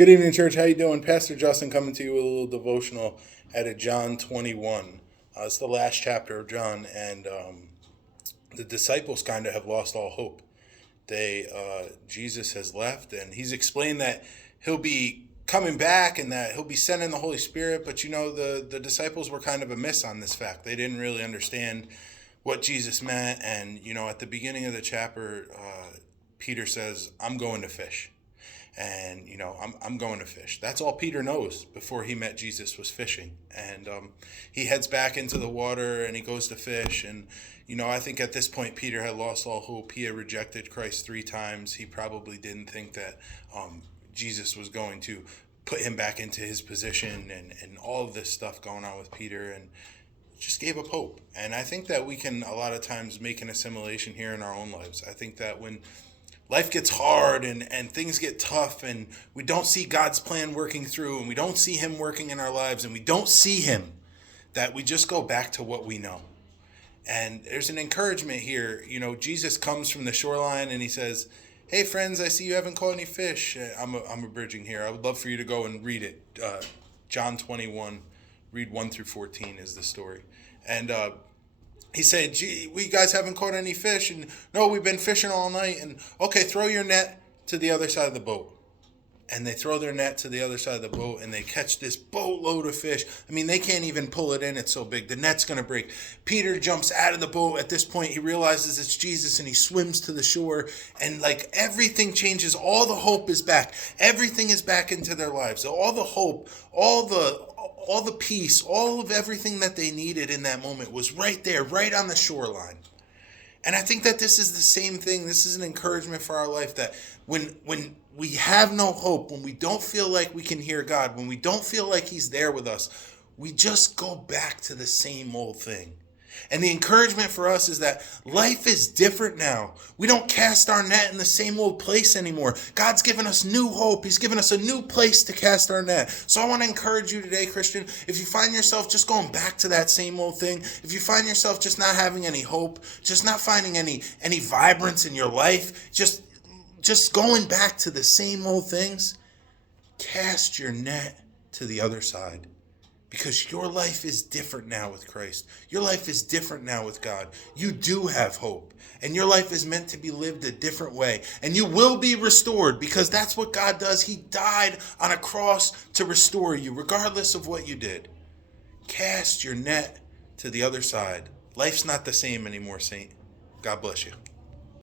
Good evening, church. How you doing? Pastor Justin coming to you with a little devotional out of John 21. It's the last chapter of John, and the disciples kind of have lost all hope. Jesus has left, and he's explained that he'll be coming back and that he'll be sending the Holy Spirit. But the disciples were kind of amiss on this fact. They didn't really understand what Jesus meant, and at the beginning of the chapter, Peter says, "I'm going to fish." And I'm going to fish. That's all Peter knows before he met Jesus was fishing. And he heads back into the water and he goes to fish. And I think at this point Peter had lost all hope. He had rejected Christ 3 times. He probably didn't think that Jesus was going to put him back into his position, and all of this stuff going on with Peter, and just gave up hope. And I think that we can a lot of times make an assimilation here in our own lives. I think that when life gets hard and things get tough and we don't see God's plan working through and we don't see him working in our lives and we don't see him, that we just go back to what we know. And there's an encouragement here. Jesus comes from the shoreline and he says, "Hey friends, I see you haven't caught any fish." I'm abridging here. I would love for you to go and read it. John 21, read 1 through 14 is the story. And he said, "Gee, we guys haven't caught any fish." And "No, we've been fishing all night." And "Okay, throw your net to the other side of the boat." And they throw their net to the other side of the boat and they catch this boatload of fish. I mean, they can't even pull it in. It's so big. The net's going to break. Peter jumps out of the boat. At this point, he realizes it's Jesus and he swims to the shore. And everything changes. All the hope is back. Everything is back into their lives. All the hope, all the peace, all of everything that they needed in that moment was right there, right on the shoreline. And I think that this is the same thing. This is an encouragement for our life, that when we have no hope, when we don't feel like we can hear God, when we don't feel like he's there with us, we just go back to the same old thing. And the encouragement for us is that life is different now. We don't cast our net in the same old place anymore. God's given us new hope. He's given us a new place to cast our net. So I want to encourage you today, Christian, if you find yourself just going back to that same old thing, if you find yourself just not having any hope, just not finding any vibrance in your life, just going back to the same old things, cast your net to the other side. Because your life is different now with Christ. Your life is different now with God. You do have hope. And your life is meant to be lived a different way. And you will be restored, because that's what God does. He died on a cross to restore you, regardless of what you did. Cast your net to the other side. Life's not the same anymore, saint. God bless you.